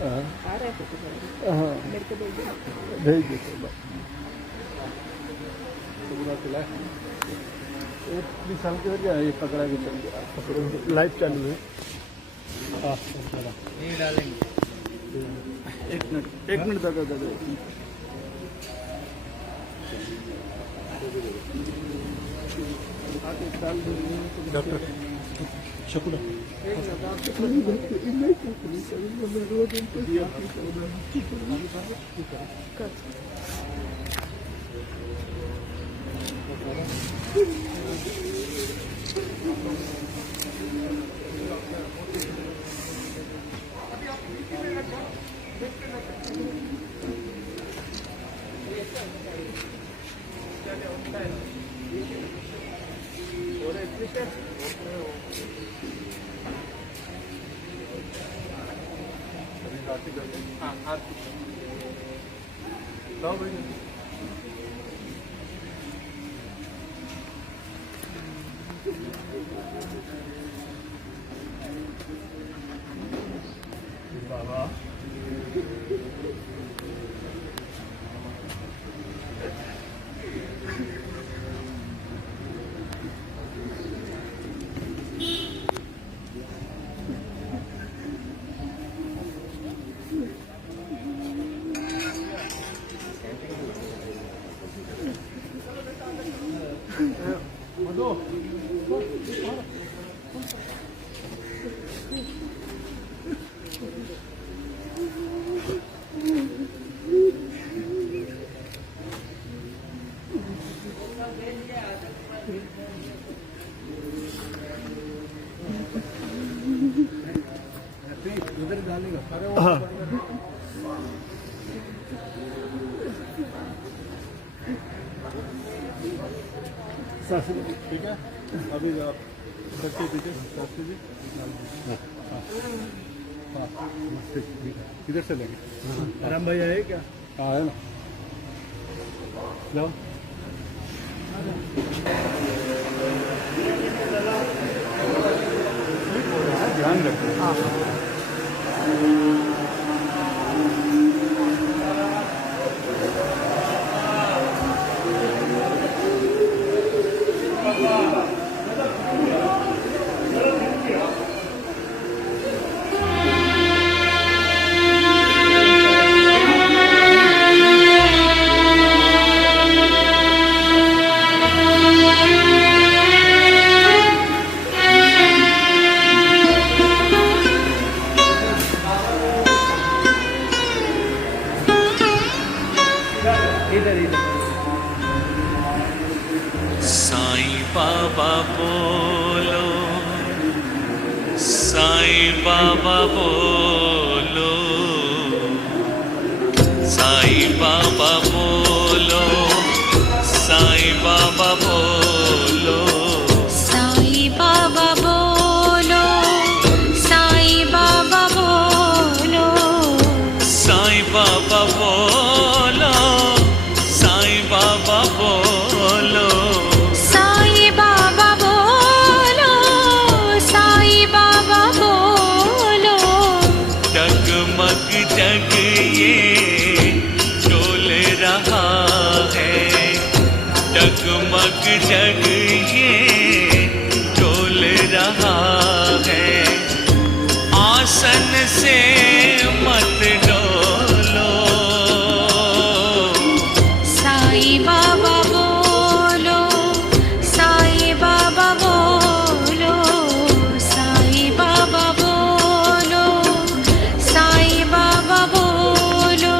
हाँ आ रहा है फोटो हाँ मेरे को भेज देना। भेज देते एक साल के हो गया ये पकड़ा के चल गया पकड़ो लाइव चालू है। हाँ नहीं डालेंगे। एक मिनट दादा दादा डॉक्टर शकू बाबा हाँ शास्त्री जी ठीक है अभी आप बच्चे दीजिए शास्त्री जी हाँ किधर से लेंगे राम भैया है क्या हाँ है ना जाओ ध्यान रखो हाँ साईं बाबा बोलो, साईं बाबा बोलो, साईं बाबा बोलो, साईं बाबा बोलो, साईं बाबा बोलो, साईं बाबा बोलो, साईं बाबा बोलो, साईं बाबा बोलो, साईं बाबा बोलो, साईं बाबा बोलो, जगमग जग ये डोल रहा है, जगमग जग ये डोल रहा है, आसन से मत डोलो, साईं बाबा बोलो, साईं बाबा बोलो, साईं बाबा बोलो, साईं बाबा बोलो।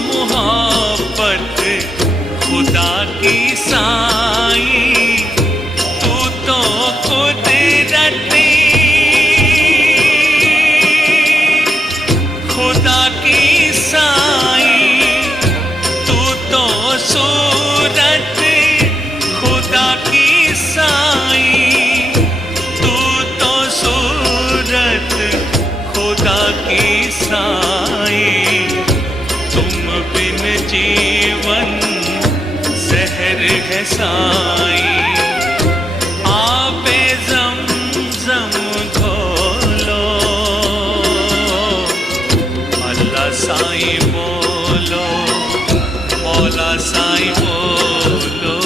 मोहब्बत खुदा की साईं, तू तो कुदरती खुदा की साईं, तू तो सूरत खुदा की साईं, तू तो सूरत खुदा की साईं। तुम बिन जीवन जहर है साईं, आबे ज़मज़म घोलो, अल्लाह साईं बोलो, मौला साईं बोलो।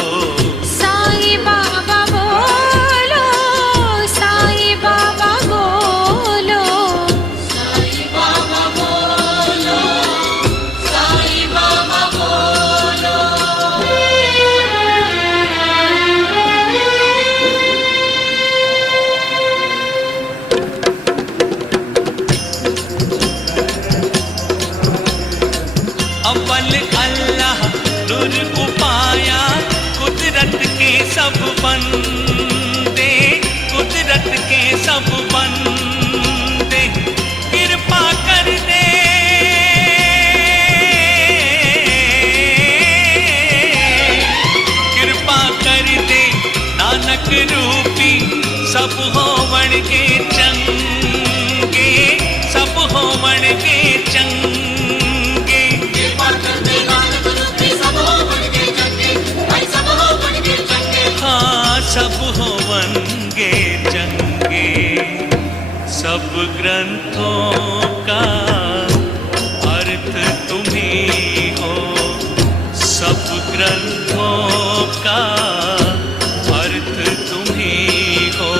साईं बाबा बोलो, साईं बाबा बोलो, साईं बाबा बोलो, साईं बाबा बोलो। अव्वल अल्लाह नूर उपाया, कुदरत के सब बंदे, कुदरत के सब बंदे कृपा कर दे, कृपा कर दे। नानक रूपी सब होवण के चंगे, सब होवण के चंगे। हाँ सब होवनगे चंगे, सब ग्रंथों का अर्थ तुम्ही हो, सब ग्रंथों का अर्थ तुम्ही हो।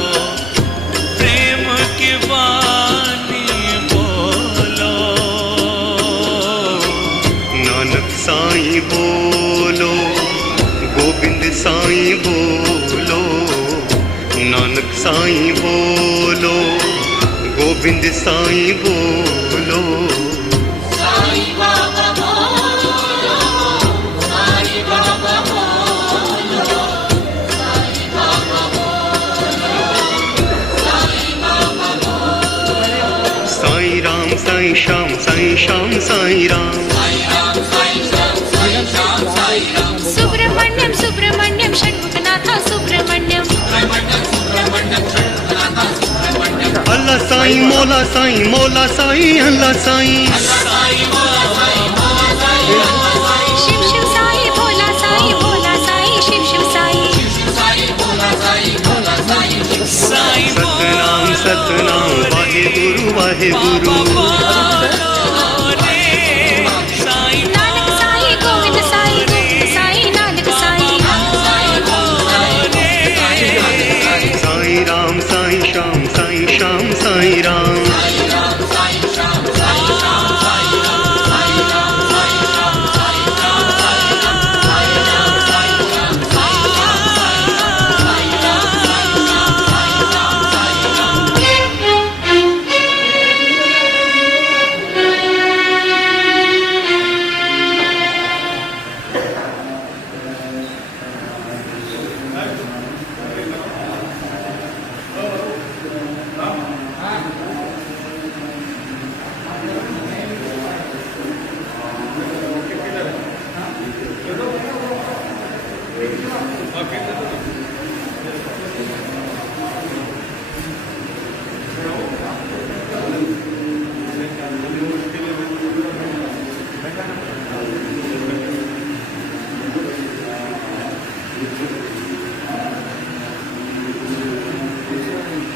प्रेम की वाणी बोलो, नानक साईं बोलो, गोविंद साईं बोलो, नानक साईं बोलो, गोविंद साईं बोलो। साईं बाबा बोलो, साईं बाबा बोलो, साईं बाबा बोलो, साईं बाबा बोलो। साईं राम साईं श्याम, साईं श्याम साईं राम। सुब्रह्मण्यम सुब्रह्मण्यम षण्मुखनाथा सुब्रह्मण्यम। अल्लाह साईं मौला साईं, मौला साईं अल्लाह साईं। शिव शिव साईं भोला साईं, भोला साईं शिव शिव साईं। साईं सतनाम सतनाम वाहे गुरु वाहे गुरु। नानक साईं गोविंद साईं, गोविंद साईं नानक साईं। साईं राम साईं श्याम, साईं श्याम साईं राम।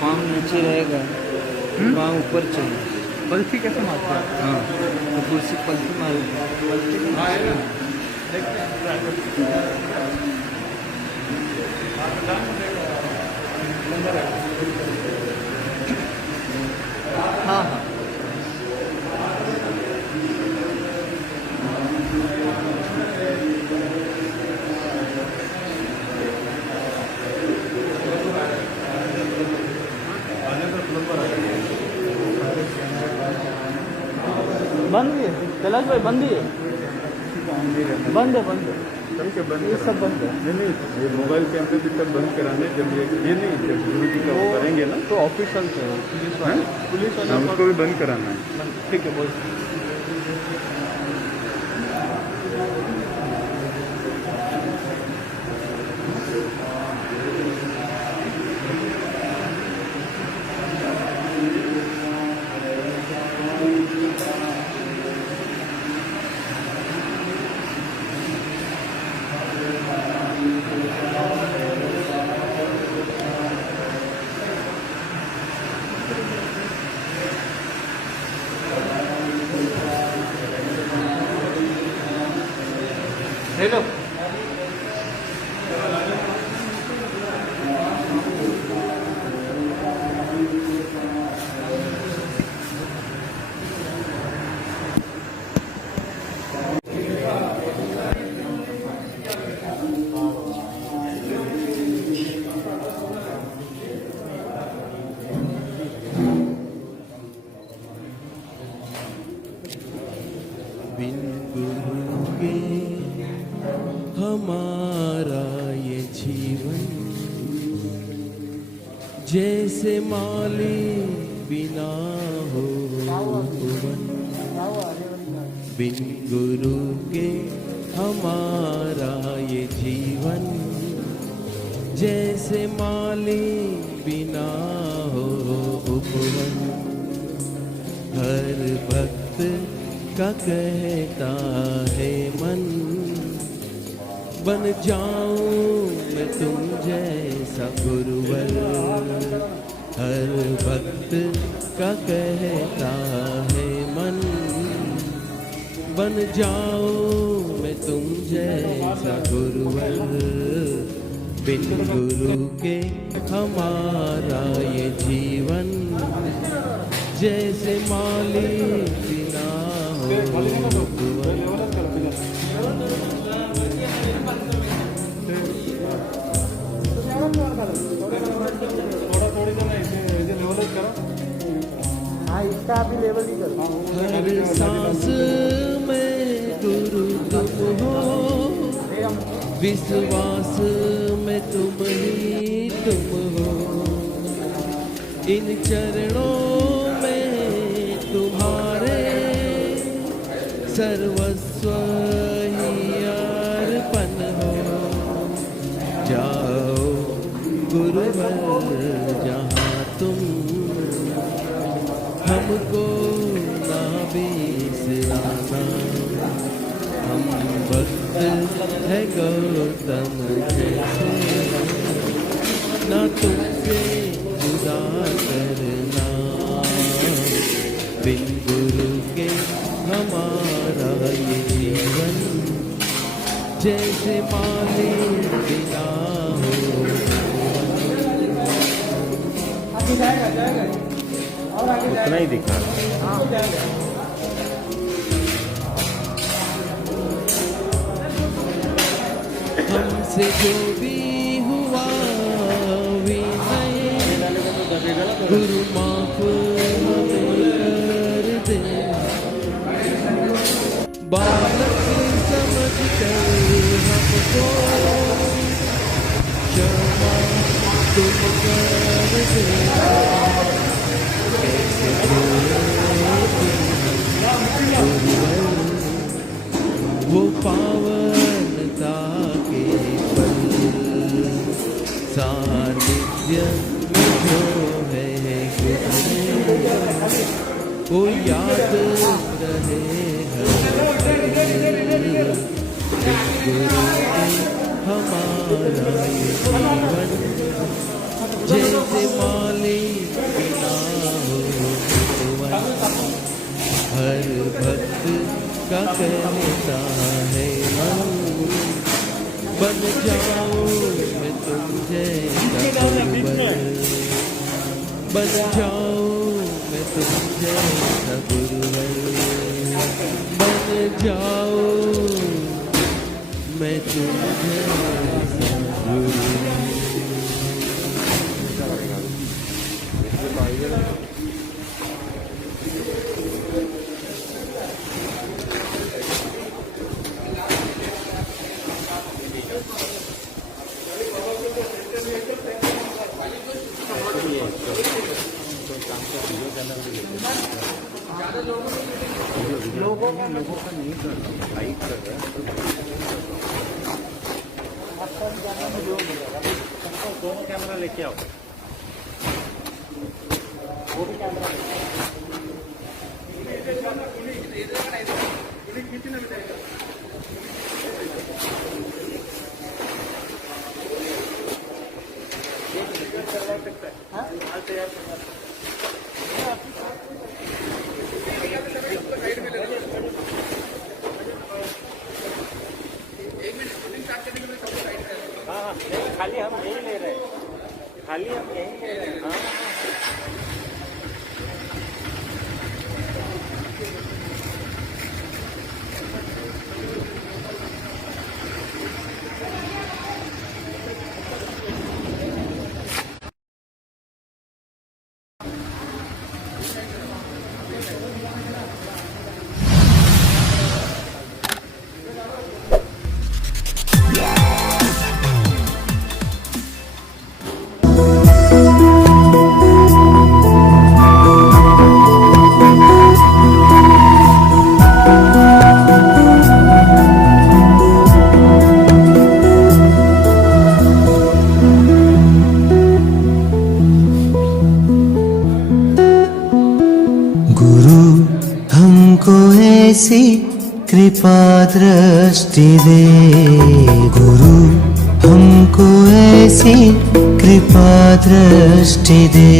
पाँव नीचे रहेगा, पाँव ऊपर चाहिए। पलथी कैसे मारते हैं? हाँ तो कुर्सी पलथी मारो। हाँ हाँ बंद ही है कैलाश भाई, बंद ही है। नहीं रहना बंद है बंद है सबके बंद ये सब बंद है। नहीं ये मोबाइल कैमरे भी सब बंद कराने जब ये नहीं जब सिक्योरिटी का वो करेंगे ना तो ऑफिशियल से पुलिस वाले पुलिस हाँ, वाले उसको भी बंद कराना है। ठीक है बोल हेलो बिन गुरु के हमारा ये जीवन जैसे माली बिना हो भुवन। बिन गुरु के हमारा ये जीवन जैसे माली बिना हो भुवन। हर भक्त का कहता है मन बन जाऊं मैं तुम जैसा गुरुवर। हर भक्त का कहता है मन बन जाऊं मैं तुम जैसा गुरुवर। बिन गुरु के हमारा ये जीवन जैसे माली बिना हो भुवन। इसका अभी लेवल ही करो हर सांस में गुरु तुम हो विश्वास में तुम ही तुम हो। इन चरणों में तुम्हारे सर्वस्व ही अर्पण हो। जाओ गुरुवर जहाँ तुम हमको ना बिसराना। हम भक्त है गौतम जैसे ना तुमसे जुदा करना। बिन गुरु के हमारा ये जीवन जैसे माली बिना हो। उतना ही दिखा हमसे जो भी हुआ विनय गुरु माफ हमें कर दे। बालक समझ कर हमको क्षमा तुम कर दे। कैसे वो पावनता के पल सानिध्य में जो है गुजरे वो याद रहे हर पल। गुरु के हमारा ये जीवन जैसे माली बिना हो भुवन। हर भक्त का कहता है मन बन जाओ मैं तुम जैसा गुरुवर। बन जाओ मैं तुम जैसा गुरुवर। बन जाओ मैं तुम जैसा गुरुवर। दोनों कैमरा लेके आओ। वो भी कैमरा खाली हम यही ले रहे हैं, खाली हम यही ले रहे हैं। हाँ ऐसी कृपा दृष्टि दे गुरु, हमको ऐसी कृपा दृष्टि दे।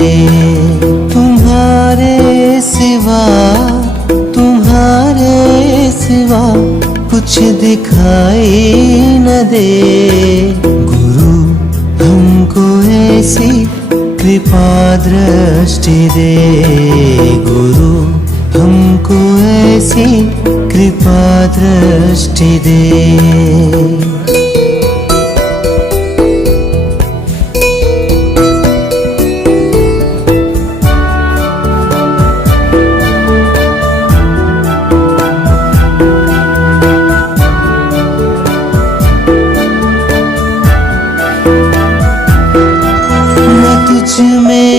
तुम्हारे सिवा कुछ दिखाई न दे गुरु, हमको ऐसी कृपा दृष्टि दे गुरु, हमको ऐसी कृपा दृष्टि दे। मैं तुझ में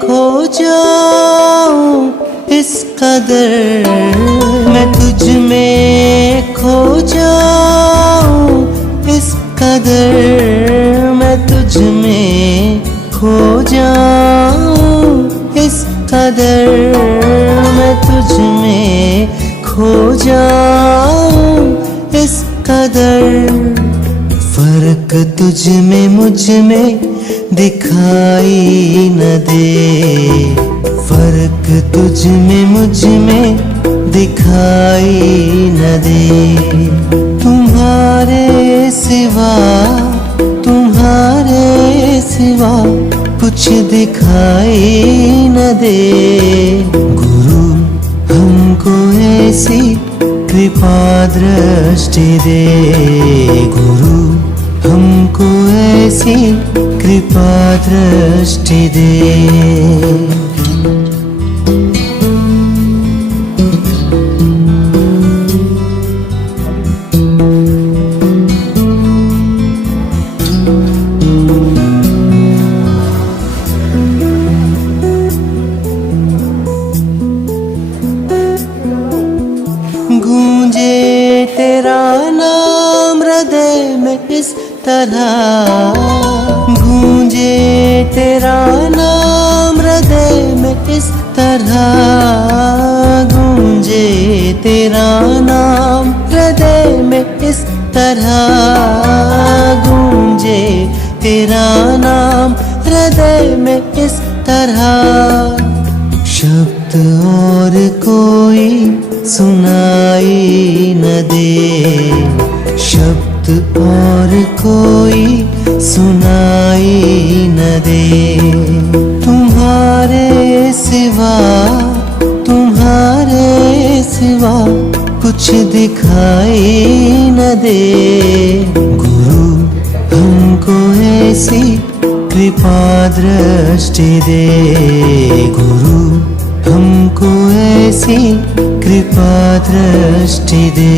खो जाऊं इस कदर, मैं तुझ में खो जाऊं इस कदर, मैं तुझ में खो जाऊं इस कदर, मैं तुझ में खो जाऊं इस कदर। फर्क तुझ में मुझ में दिखाई न दे, फर्क तुझ में मुझ में दिखाई न दे। तुम्हारे सिवा कुछ दिखाई न दे गुरु, हमको ऐसी कृपा दृष्टि दे गुरु, हमको ऐसी कृपा दृष्टि दे। गूंजे तेरा नाम हृदय में इस तरह, गूंजे तेरा नाम हृदय में इस तरह, गूंजे तेरा नाम हृदय में इस तरह, गूंजे तेरा नाम हृदय में इस तरह। शब्द और कोई सुनाई न दे, शब्द और कोई सुनाई न दे। तुम्हारे सिवा कुछ दिखाई न दे गुरु, हमको ऐसी कृपा दृष्टि दे गुरु, हमको ऐसी कृपा दृष्टि दे।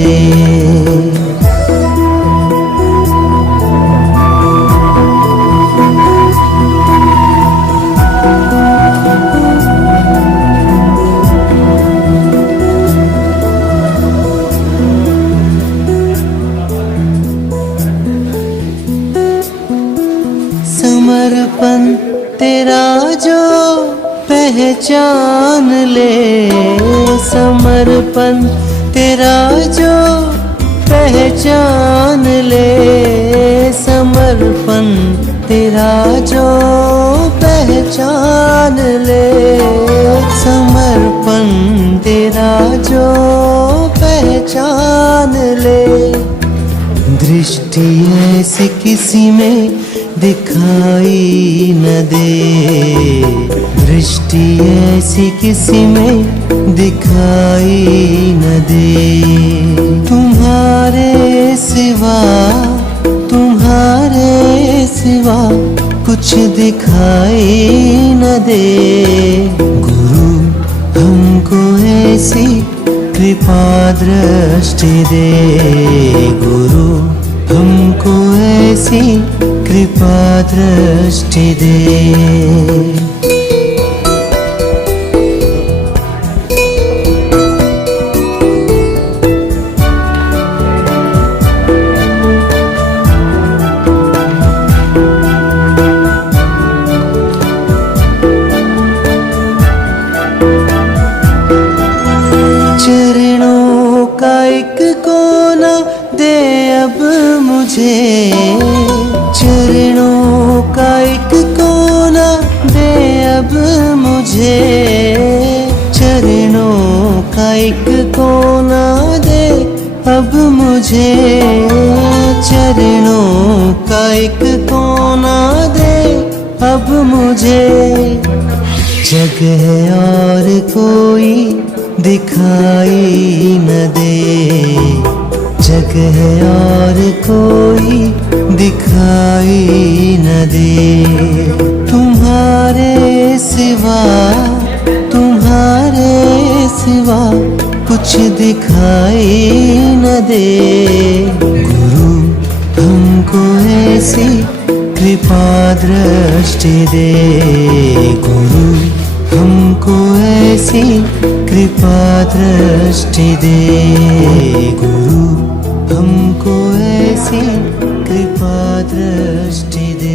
समर्पण तेरा जो पहचान ले, समर्पण तेरा जो पहचान ले, समर्पण तेरा जो पहचान ले, समर्पण तेरा जो पहचान ले। दृष्टि ऐसी किसी में दिखाई न दे, दृष्टि ऐसी किसी में दिखाई न दे। तुम्हारे सिवा, तुम्हारे सिवा कुछ दिखाई न दे। गुरु हमको ऐसी कृपा दृष्टि दे, गुरु हमको ऐसी कृपा दृष्टि दे। चरणों का एक कोना दे अब मुझे, चरणों का एक कोना दे अब मुझे, चरणों का एक कोना दे अब मुझे, चरणों का एक कोना दे अब मुझे। जगह और कोई दिखाई न दे, जगह और कोई दिखाई न दे। तुम्हारे सिवा, तुम्हारे सिवा कुछ दिखाई न दे। गुरु हमको ऐसी कृपा दृष्टि दे, गुरु हमको ऐसी कृपा दृष्टि दे, गुरु हमको ऐसी कृपा दृष्टि दे।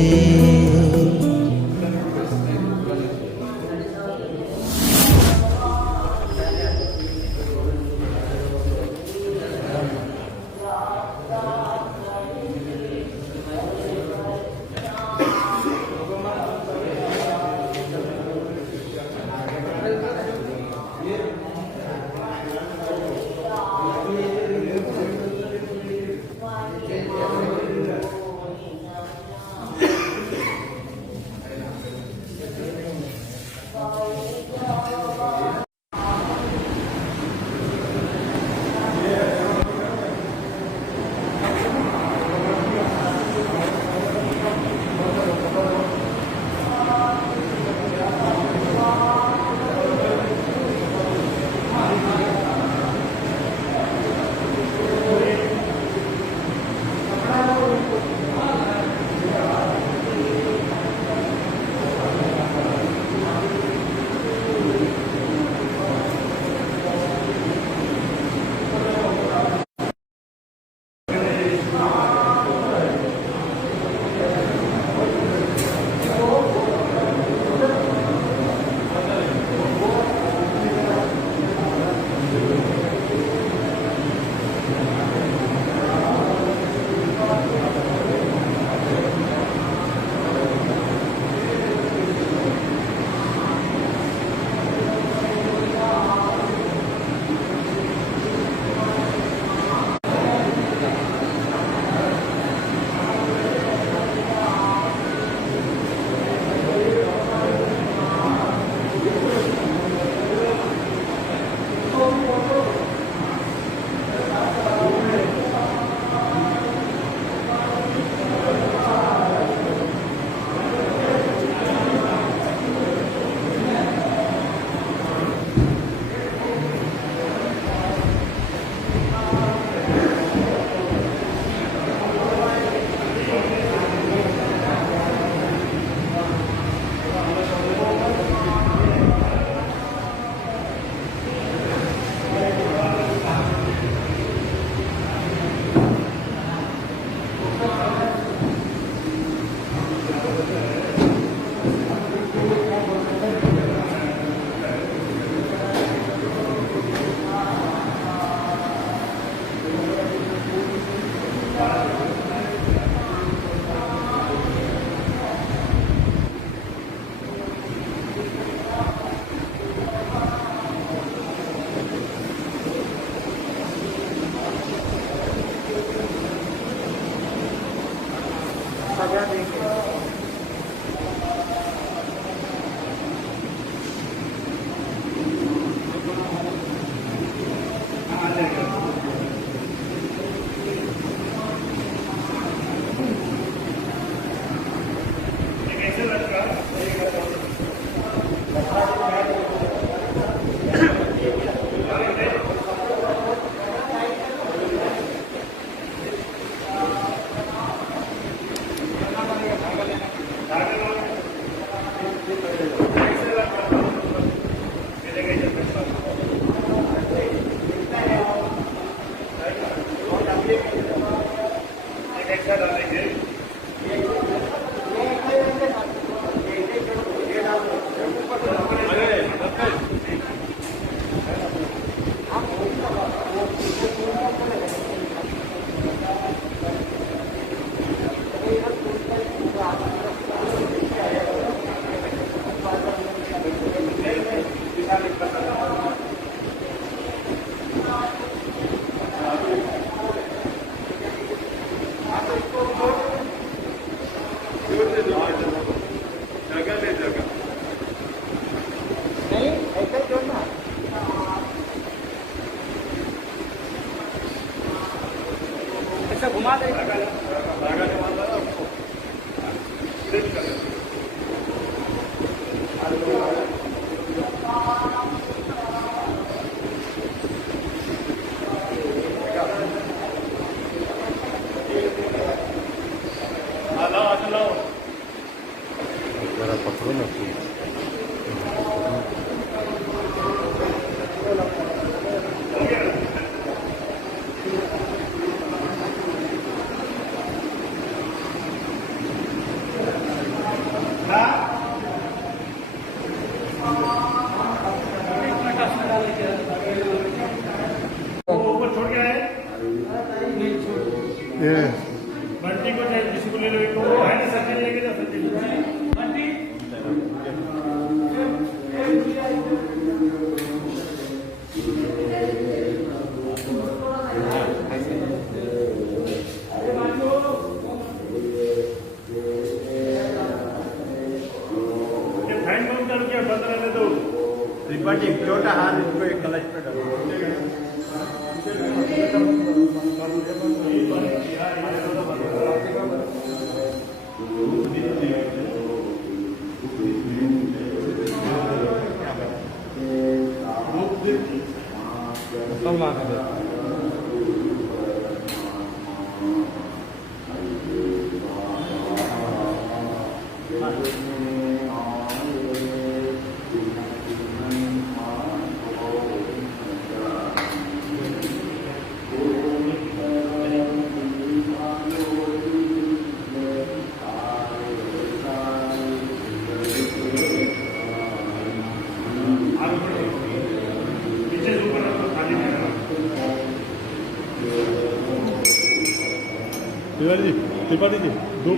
जरा पकड़ो ना प्लीज। बंटी को चाहिए, किसी को ले लो, एक वो है ना सचिन, लेके जा सचिन। बंटी फैन बंद कर क्या बंद रहने दो। त्रिपाठी एक छोटा हाथ इसको एक कलश पे डालो। त्रिपाठी जी दो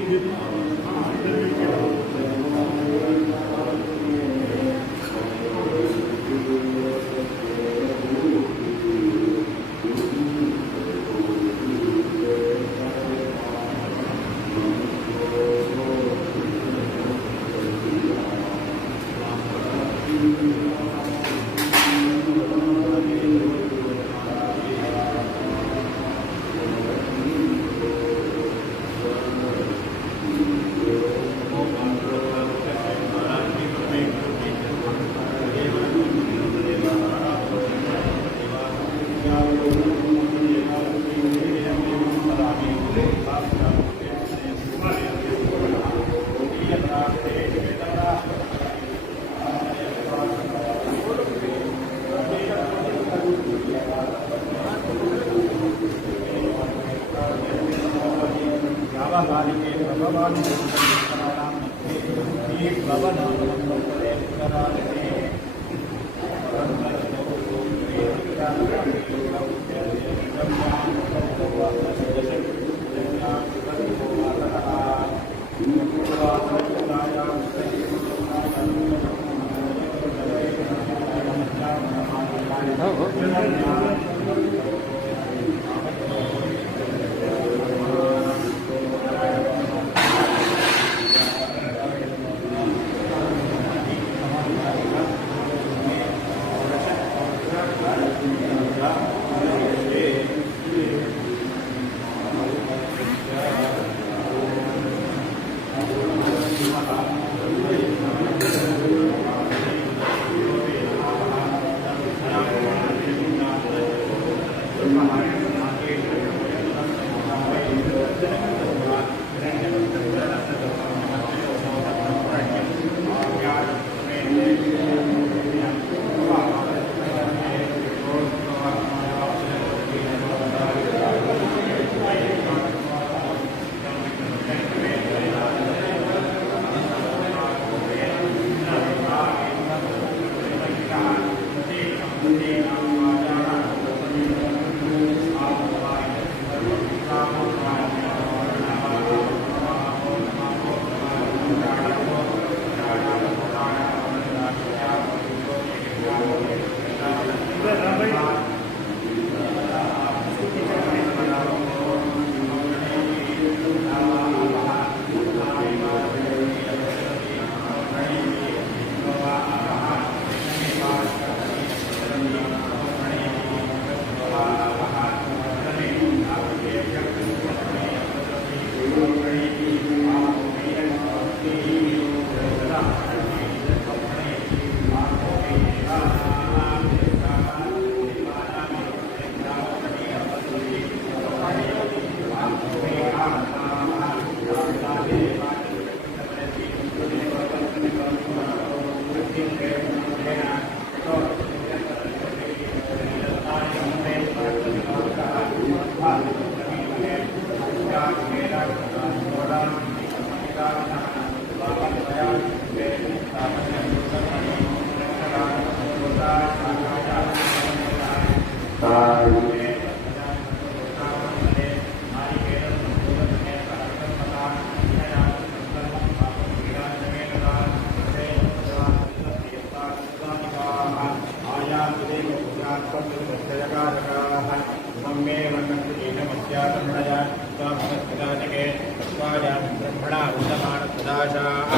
स्वामनस्पदाचके तत्त्वायां ब्रह्मणा उदमानसदाशाः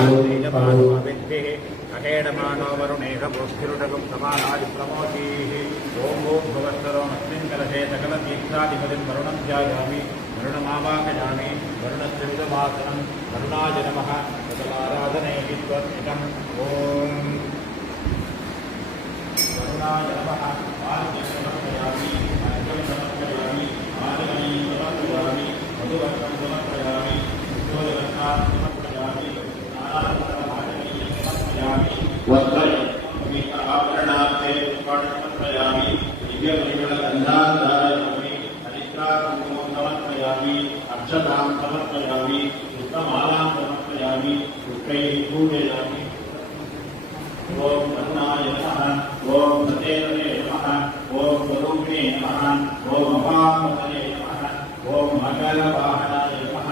विद्भिः अहेडमानो वरुणेह भोक्तिरुटकं समानादिप्रमोदीः ॐ भुवस्सरोमस्मिन् कलशे सकलतीर्थाधिपतिं वरुणं ध्यायामि वरुणमावाहयामि वरुणस्य उदवासनं वरुणाय नमः तदमाराधनेहि त्वत्मिकम् ॐ वरुणाय नमः आद्यं समर्पयामि अर्घ्यं समर्पयामि आदिमनीं समर्पयामि मधुवर्तं समर्पयामि उज्ज्वलरत्नां समर्पयामि नानारत्नभाजनीं समर्पयामि वस्त्रम् आभरणार्थे पुष्पाणि समर्पयामि दिव्यपरिमलगन्धाधारयामि हरिद्राकुङ्कुमं समर्पयामि अक्षतां समर्पयामि पुष्पमालां समर्पयामि पुष्पैः पूजयामि ॐ वरुणाय नमः ॐ सतेतवे नमः ॐ स्वरूपिणे नमः ॐ महामतये नमः ॐ मकरवाहनाय नमः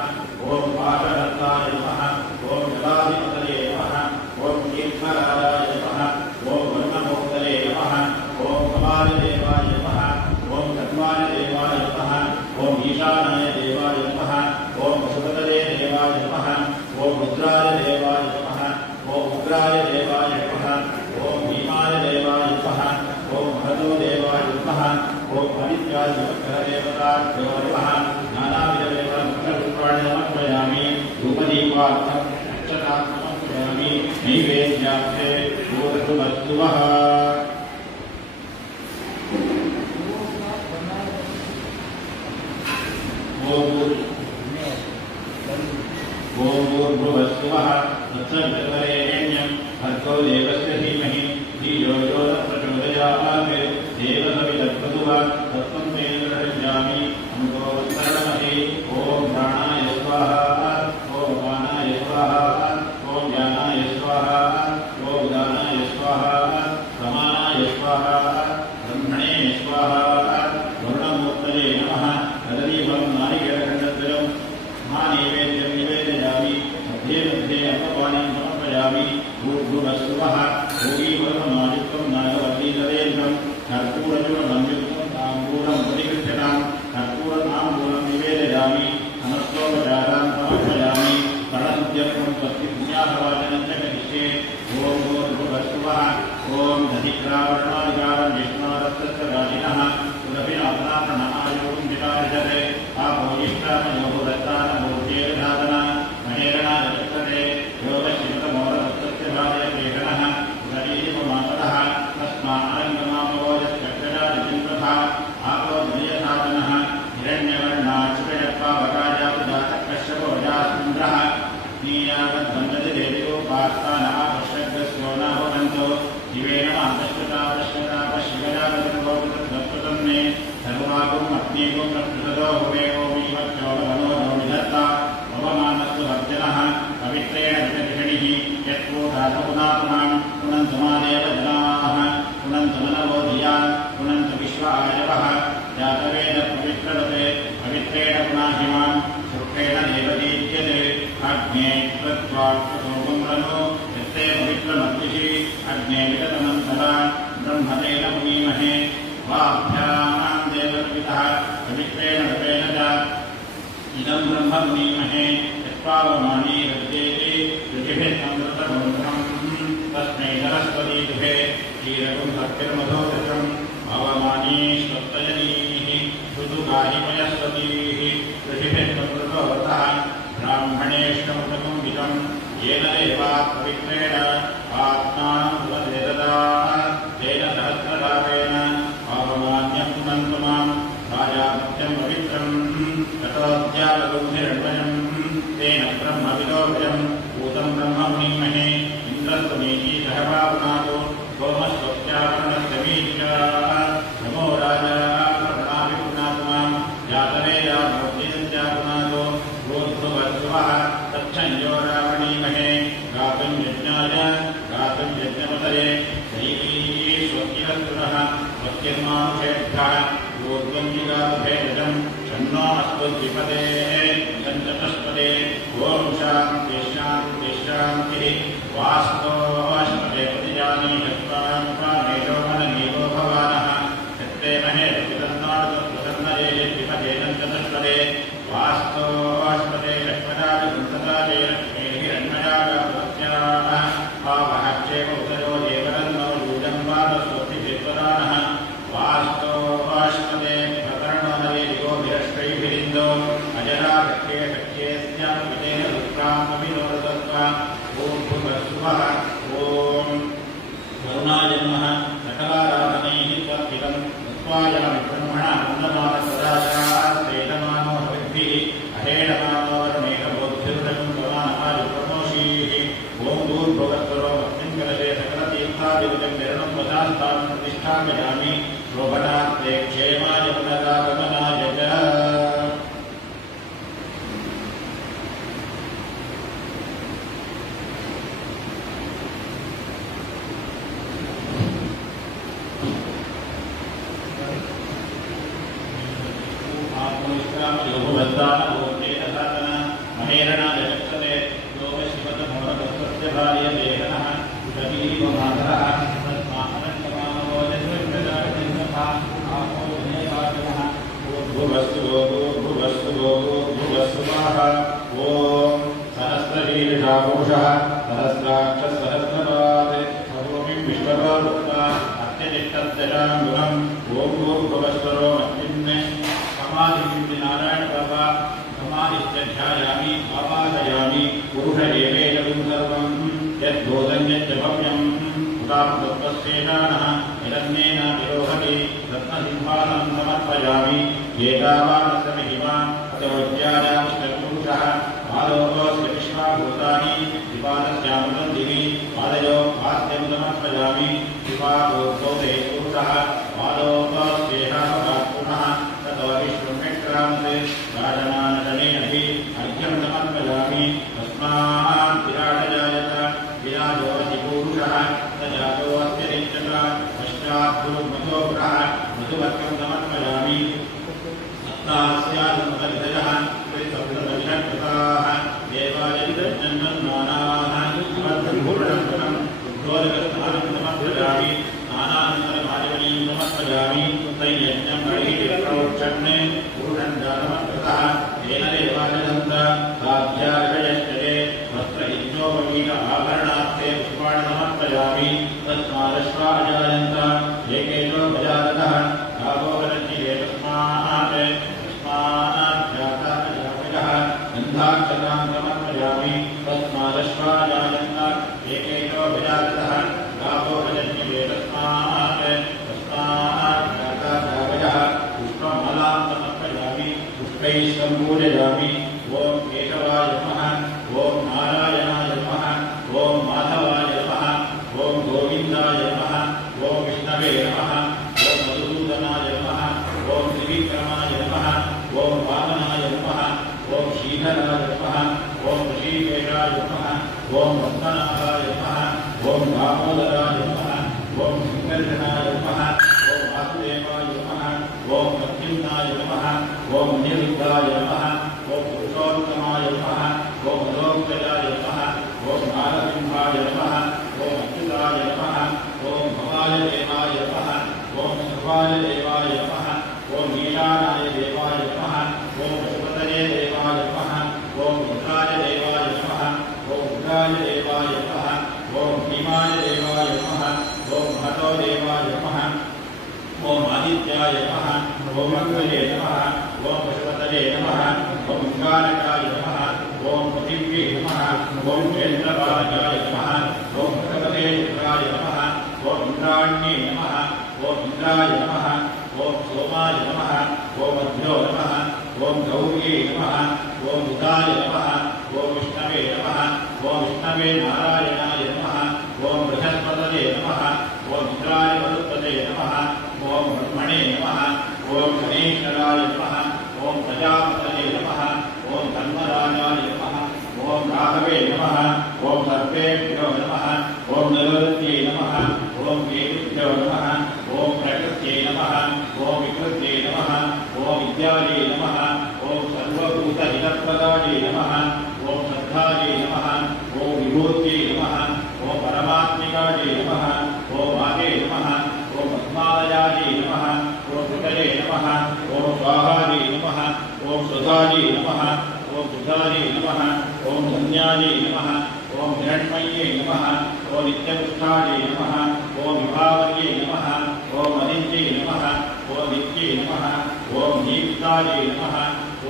ॐ पाशहस्ताय नमः ॐ जलाधिपतये नमः ॐ कीर्तनाराय नमः ॐ वर्णमोक्तये नमः ॐ कपालदेवाय नमः ॐ चत्वारदेवाय नमः ॐ ईशानाय देवाय नमः ॐ वसुपतये देवाय नमः ॐ रुद्राय देवाय नमः ॐ उग्राय देवाय नमः ॐ भीमाय देवाय नमः ॐ भगवतो देवाय नमः ॐ हरिद्राय देवताभ्यो नमः नानाविधदेवपुष्पाणि समर्पयामि धूपदीपार्थम् अक्षतां समर्पयामि नैवेद्यार्थे भूतभुवः भूर्भुवस्सुवः तत्सवितुर्वरेण्यं भर्गो देवस्य धीमहि धियो यो न प्रचोदयात् देवसवितर्वतुः तत्त्वं तेन प्रयुञ्जामि अमृतो वत्सरणमहि ॐ प्राणाय स्वाहा ॐ पानाय स्वाहा ॐ ज्ञानाय स्वाहा ॐ उदानाय स्वाहा समानाय स्वाहा ब्रह्मणे स्वाहा वरुणमूर्तये नमः तदीपं नारिकेलखण्डद्वयं महानैवेद्यं निवेदयामि मध्ये मध्ये अल्पपानीं समर्पयामि भूर्भुवस्सुवः भोगीवर्णमायुक्तं नागवतीतरेन्द्रं कर्पूरचूर्णमयुक्तं ताम्बूलं प्रतिगृह्यतां कर्पूरताम्बूलं निवेदयामि समस्तोपचारान् समर्पयामि प्रणशुद्ध्यर्थं स्वस्ति पुण्याहवाचनं च करिष्ये ॐ भूर्भुवस्सुवः ॐ दधिक्रावर्णाधिकारं विष्णोरस्तस्य राजिनः सुरभिनाथनाप्रणायोगं विकारिजते आभोजिष्ठामयोः दत्तानमूर्तेर्धातन महेरणाचक्षते योगशिवतमोरस्तस्य भाजयकेशनः शरीरमातरः तस्मानङ्गमामोजश्चक्षराजिन्द्रः आपो ध्वजसाधनः हिरण्यवर्णाक्षुपयत्वावकाजातुजातकश्यपोजास्मिन्द्रः नीयावद्वन्दतिदेविकोपास्तानः पश्यग्रस्योना भवन्तो शिवेन शिवजातकं मे सर्वागुं अग्निगुं प्रकृतो भवेगो मीमच्चोगमनो विधत्ता भवमानस्तु भक्तिनः पवित्रेण विषणिः यत्पूर्णात्मपुनात्मां पुनन्तमादेव जनाः पुनन्तमनवो धिया पुनन्त विश्वायवः जातवेद पवित्रवते पवित्रेण पुनाहिमां शुक्रेण देवदीज्यते अग्ने त्वत्वात्मसोमं रनो यत्ते पवित्रमद्विषि अग्ने विगतमन्तरा ब्रह्मतेन मुनीमहे वाभ्यां देवपितः पवित्रेण रूपेण च इदं ब्रह्म मुनीमहे यत्पावमानी रज्येति ऋषिभिर्मृतमूर्धं तस्मै सरस्वती दुहे क्षीरकं सत्यर्मधोदृशम् अवमानी स्वप्तजनीः ऋतुकारिमयस्वतीः ऋषिभिर्मृतोऽर्थः ब्राह्मणेष्टमृतकं विदं येन देवा पवित्रेण आत्मानं उपदेदता तेन सहस्रलाभेन अवमान्यं पुनन्तमां राजापत्यं पवित्रं ततोऽध्यापगुंहिरण्वयं तेन ब्रह्मविदोभयं भूतं ब्रह्म मुनीमहे इन्द्रस्वमीति सहभावनातो सोमस्वस्यावर्णस्य वीर्या नमो राजा प्रणाभिपुनात्मां जातवेदा भोज्यस्यापुनातो भूर्भुवस्सुवः तच्छञ्जो रावणीमहे गातुं यज्ञाय गातुं यज्ञपतये दैवीः स्वस्तिरस्तुनः स्वस्तिर्मानुषेभ्यः ऊर्ध्वं जिगातुभेदजं षण्णो अस्तुद्विपदेः सञ्चतस्पदे ॐ शान्तिः शान्तिः शान्तिः वास्तोऽस्पदे प्रतिजानी चत्वारं प्राणेशो मननीवो भवानः यत्ते महे प्रसन्नादे द्विपदेन चतुष्पदे वास्तो प्रतिष्ठापयामि शोभनार्थे क्षेमाय पुनरागमनाय च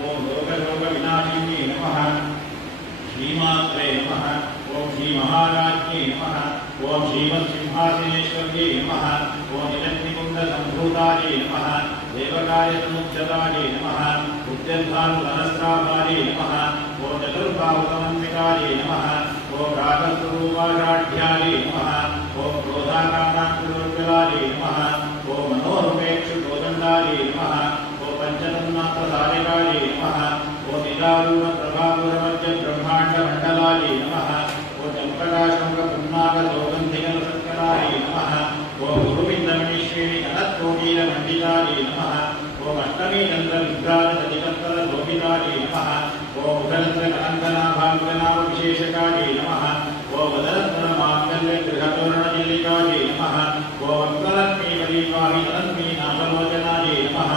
ओम लोक विनाशिनी श्री महाराज्ञे नमः ओम श्रीमत्सिंहासनेश्वर्यै नमः ओम निलग्निकुण्डसम्भूतायै नमः देवकाय समुच्चतायै नमः उद्यन्तानुधनस्राभायै नमः ओम चतुर्बाहुसमन्वितायै नमः ओम रागस्वरूपाढ्यायै नमः ओम क्रोधाकामान्तरोज्ज्वलायै नमः ओम मनोरूपेक्षुकोदण्डायै नमः ओम पञ्चतन्मात्रसारिकायै नमः ओम निदारूपप्रभापुरमध्यब्रह्माण्डमण्डलायै नमः ओम चम्प्रकाशङ्कपुन्नागसौगन्धिकसत्करायै नमः ओम गुरुविन्दमणिश्रेणि अनत्कोटीरमण्डितायै नमः ओम अष्टमीचन्द्रविभ्राजसतिकत्तरशोभितायै नमः ओम उदरत्रकलङ्कनाभाङ्गनामविशेषकायै नमः ओम वदरत्नमाङ्गल्यगृहतोरणनिलिकायै नमः ओम वक्त्रलक्ष्मीपरिवाहितलक्ष्मीनाथलोचनायै नमः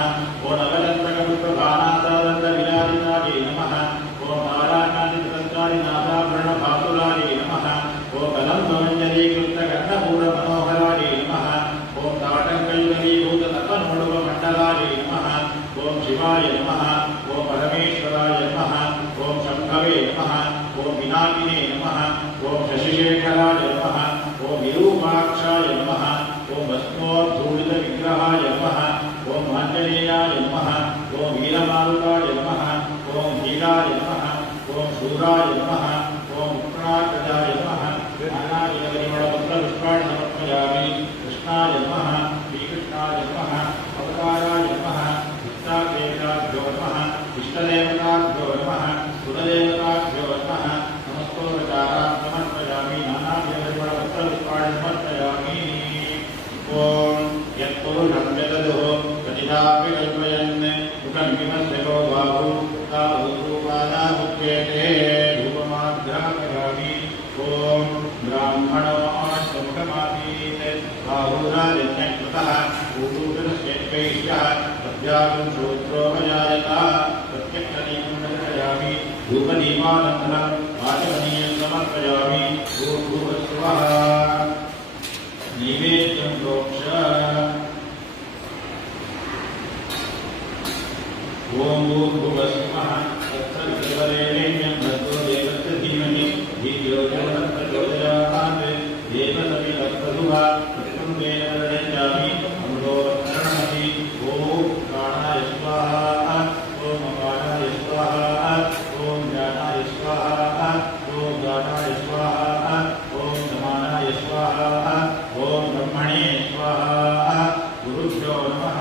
ओम नवरत्नकपुत्रभानासादन्तविलासितायै नमः ओम ताराकान्तितत्कारिनाथाभरणभासुरायै नमः ओम कलम्बमञ्जलीकृतकर्णपूरमनोहरायै नमः ओम ताटङ्कयुगलीभूततपनोडुपमण्डलायै नमः ओम शिवाय नमः ओम परमेश्वराय नमः ओम शम्भवे नमः ओम पिनाकिने नमः ओम शशिशेखराय नमः ओम विरूपाक्षाय नमः ओम भस्मोद्धूलितविग्रहाय नमः ओम आञ्जनेयाय नमः ओम वीरमारुताय नमः ओम धीराय नमः ओम शूराय नमः ओम उत्तराक्षजाय नमः नानाविधपरिमलपत्रपुष्पाणि समर्पयामि कृष्णाय नमः श्रीकृष्णाय नमः अवताराय नमः इष्टादेवताभ्यो नमः इष्टदेवताभ्यो नमः कुलदेवताभ्यो नमः नमस्कोपचारान् समर्पयामि नानाविधपरिमलपत्रपुष्पाणि समर्पयामि ओम यत्पुरुषं यददुः प्रतिदापि कल्पयन् मुखमिमस्य बाहु तावूपादामुच्यते रूपमाध्याकरामि ओम ब्राह्मणोऽष्टमुखमासीत् बाहुराजन्यकृतः ऊरुकश्चैत्यः प्रत्यागं श्रोत्रोऽजायत प्रत्यक्षदीपं दर्शयामि धूपदीपानन्तरं वाचमनीयं समर्पयामि भूर्भुवस्सुवः नैवेद्यं प्रोक्ष ओम भूर्भुवस्सुवः तत्सवितुर्वरेण्यं भर्गो देवस्य धीमहि धियो यो न प्रचोदयात् देवसवितस्तुभा प्रतिबिम्बेन वदन्यामि अमृतोत्तरणमति ओम प्राणाय स्वाहा ओम अपानाय स्वाहा ओम ज्ञानाय स्वाहा ओम दानाय स्वाहा ओम समानाय स्वाहा ओम ब्रह्मणे स्वाहा गुरुभ्यो नमः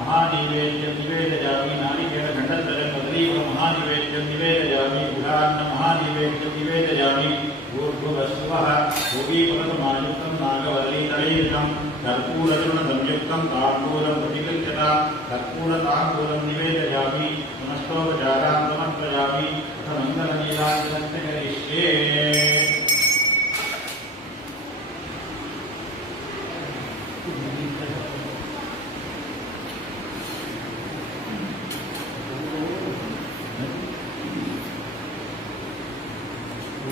महानिवेद्यं निवेदयामि नारिकेलखण्डत्रयं कदलीफलं महानिवेद्यं निवेदयामि गुडान्नमहानिवेद्यं निवेदयामि भूर्भुवस्सुवः भुवीफलसमायुक्तं नागवल्लीतलैर्युतं कर्पूरचूर्णसंयुक्तं ताम्बूलं प्रतिगृह्यता कर्पूरताम्बूलं निवेदयामि नमस्तोपचारान् समर्पयामि अथ मङ्गलनीराजनस्य करिष्ये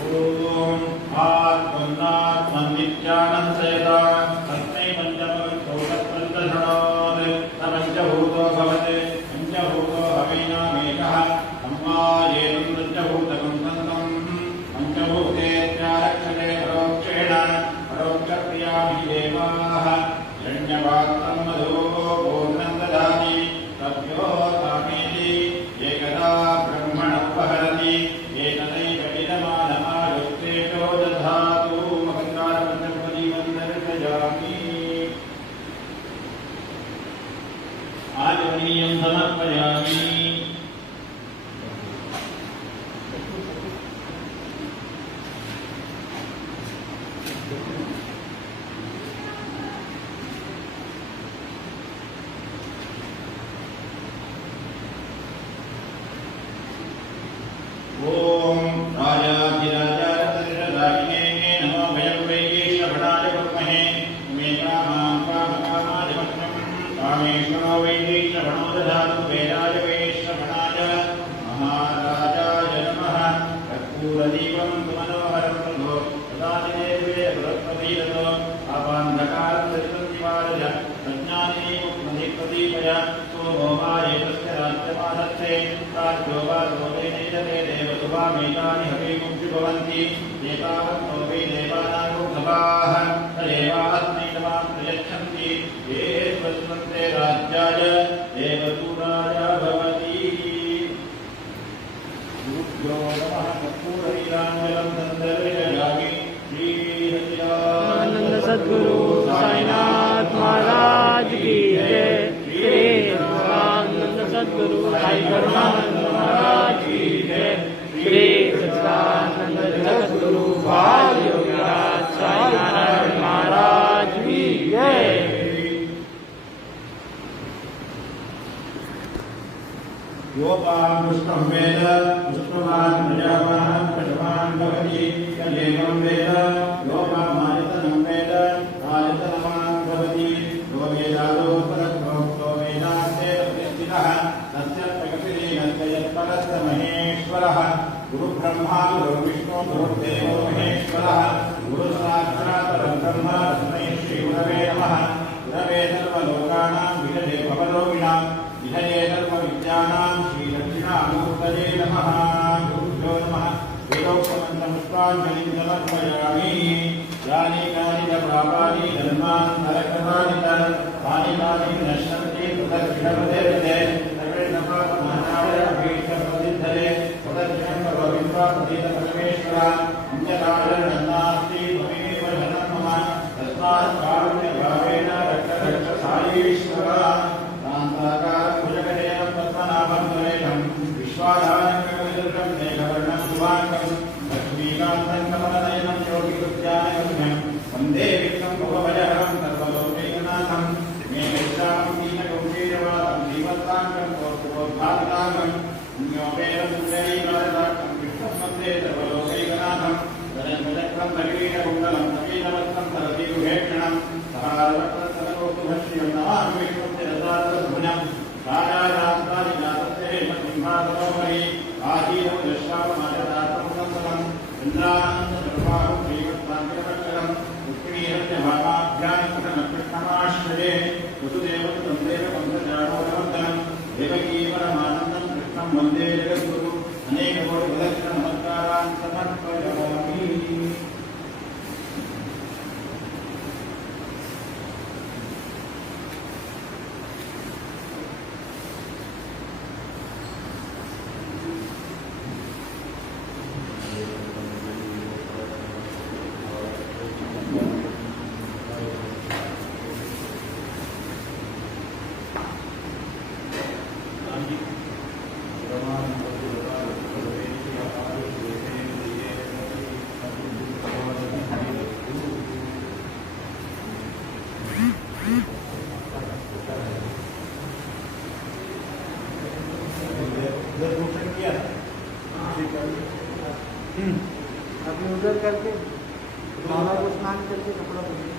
ओम आत्मन्नात्मन्नित्यानन्दयता तस्मै पञ्चमविद्धोतप्रदर्शनात् न पञ्चभूतो भवते पञ्चभूतो हवीनामेकः सम्मायेनं पञ्चभूतकं सन्तम् पञ्चभूतेत्यारक्षते परोक्षेण परोक्षक्रियाभिः देवाः हिरण्यपात्रं मधुः पूर्णं ददामि तभ्यो कामेति एकदा ब्रह्मणोपहरति एतदैव विदमानमायुक्तेजो दधातु महङ्कारपञ्चपदीवं दर्शयामि आचमनीयं समर्पयामि ओम राजाधिराजाधिराजिने नमो भयं वैदेश्वरणाय कुर्महे मेकामां कामकामाय वक्त्रं कामेश्वरो वैदेश्वरणो दधातु वेदाय वैश्वरणाय महाराजाय नमः कर्पूरदीपं सुमनोहरं प्रभो तदादिदेवे बृहस्पतिरतो आपान्धकारं दरितं दिवारय प्रज्ञानिनी मुक्तिप्रदीपय सोमो वा एतस्य राज्यमानस्ते राज्यो वा सोमेनैजते देवसुभामेतानि हवीमुञ्चि भवन्ति एतावन्तो वै देवानामुद्धवाः तदेवास्मै नमां प्रयच्छन्ति ये स्वस्वन्ते राज्याय देवदूताय भवति गुरुभ्यो नमः कर्पूरवीराञ्जलं दन्दर्शयामि श्री आनंद सद्गुरु साईनाथ महाराज की जय। श्री आनंद सद्गुरु साई परमानंद महाराज की जय। श्री सच्चिदानंद सद्गुरु बाल योगीराज साई नारायण महाराज की जय। योपां पुष्पं वेद पुष्पवान् प्रजावान् प्रजवान् भवति यदेवं वेद योपामायतनं वेद आयतनवान् भवति यो वेदादो परप्रोक्तो वेदान्ते प्रतिष्ठितः तस्य प्रकृतिरेकस्य यत्परस्य महेश्वरः गुरुब्रह्मा गुरुर्विष्णु गुरुर्देवो महेश्वरः गुरुसाक्षात् परब्रह्म तस्मै श्रीगुरवे नमः। गुरवे सर्वलोकानां विषये भवरोगिणां विधये सर्वविद्यानां श्रीदक्षिणामूर्तये नमः। गुरुभ्यो नमः। वेदोक्तमन्त्रपुष्पाञ्जलिं समर्पयामि। यानि कानि च पापानि जन्मान्तरकृतानि च तानि तानि नश्यन्ति तदक्षिणपदे सर्वे नमः भीष्मप्रसिद्धये तदक्षिणं सर्वविद्वाप्रसीदपरमेश्वर अन्यकारणन्नास्ति त्वमेव शरणं मम तस्मात् कारुण्यभावेन रक्ष रक्ष साईश्वर। भुजगदेन पद्मनाभं सुरेशं विश्वाधारं मेघवर्णं शुभाङ्गं लक्ष्मीकान्तं कमलनयनं योगिकृत्यानगम्यं वन्दे विष्णुं भवभयहरं सर्वलोकैकनाथं मेघश्यामं दीनगौरीरवादं श्रीवत्साङ्गं कौस्तुभोद्धारकाङ्गं पुण्योपेदं सुन्दरीकारकाक्षं विष्णुं वन्दे सर्वलोकैकनाथं गणेशचक्रं नवीनकुण्डलं नवीनवस्त्रं सरसीरुहेक्षणं सहारवक्त्रं सरकौस्तुभश्रियं नमामि विष्णुं चिरदारभुजं राजारात्मादिनाथस्य सिंहासनोपरि आजीवं दशावमाजदातं संसदं इन्द्रानन्दप्रभावं श्रीवत्साङ्गरक्षकं रुक्मिणीहस्य भावाभ्यां कृष्णमाश्रये वसुदेवं तदेवं सजानोरवन्दनं देवकी परमानन्दं कृष्णं वन्दे जगद्गुरुं अनेककोटिप्रदक्षिणनमस्कारान् समर्पयामि। अभी उधर करके माला को स्नान करके कपड़ा पहन